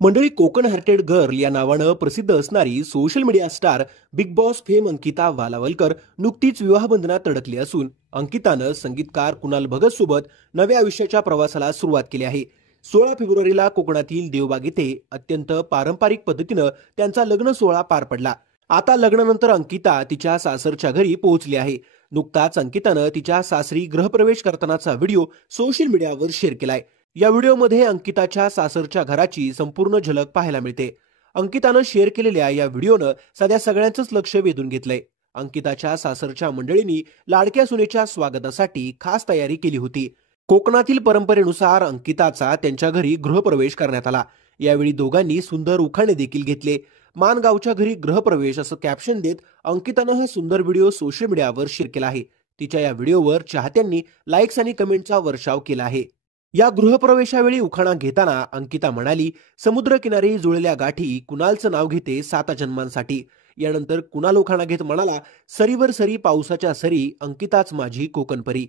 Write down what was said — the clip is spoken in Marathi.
मंडळी, कोकण हार्टेड गर्ल या नावानं प्रसिद्ध असणारी social media star big boss fame Ankita Walawalkar नुकतीच विवाहबंधनात अडकली असून अंकितानं संगीतकार कुणाल भगत सोबत नव्या आयुष्याच्या प्रवासाला सुरुवात केली आहे. 16 फेब्रुवारीला कोकणातील देवबाग येथे अत्यंत पारंपरिक पद्धतीनं त्यांचा लग्न सोहळा पार पडला. आता लग्नानंतर अंकिता तिच्या सासरच्या घरी पोहोचली आहे. नुकताच अंकितानं तिच्या सासरी गृहप्रवेश करतानाचा व्हिडिओ सोशल मीडियावर शेअर केलाय. या व्हिडिओमध्ये अंकिताच्या सासरच्या घराची संपूर्ण झलक पाहायला मिळते. अंकितानं शेअर केलेल्या या व्हिडिओनं सध्या सगळ्यांचंच लक्ष वेधून घेतलंय. अंकिताच्या सासरच्या मंडळींनी लाडक्या सुनेच्या स्वागतासाठी खास तयारी केली होती. कोकणातील परंपरेनुसार अंकिताचा त्यांच्या घरी गृहप्रवेश करण्यात आला. यावेळी दोघांनी सुंदर उखाणे देखील घेतले. मानगावच्या घरी गृहप्रवेश असं कॅप्शन देत अंकितानं हा सुंदर व्हिडिओ सोशल मीडियावर शेअर केला आहे. तिच्या या व्हिडिओवर चाहत्यांनी लाईक्स आणि कमेंटचा वर्षाव केला आहे. या गृहप्रवेशावेळी उखाणा घेताना अंकिता म्हणाली, समुद्रकिनारी जुळल्या गाठी, कुणालचं नाव घेते 7 जन्मांसाठी. यानंतर कुणाल उखाणा घेत म्हणाला, सरीवर सरी पावसाच्या सरी, अंकिताच माझी कोकणपरी.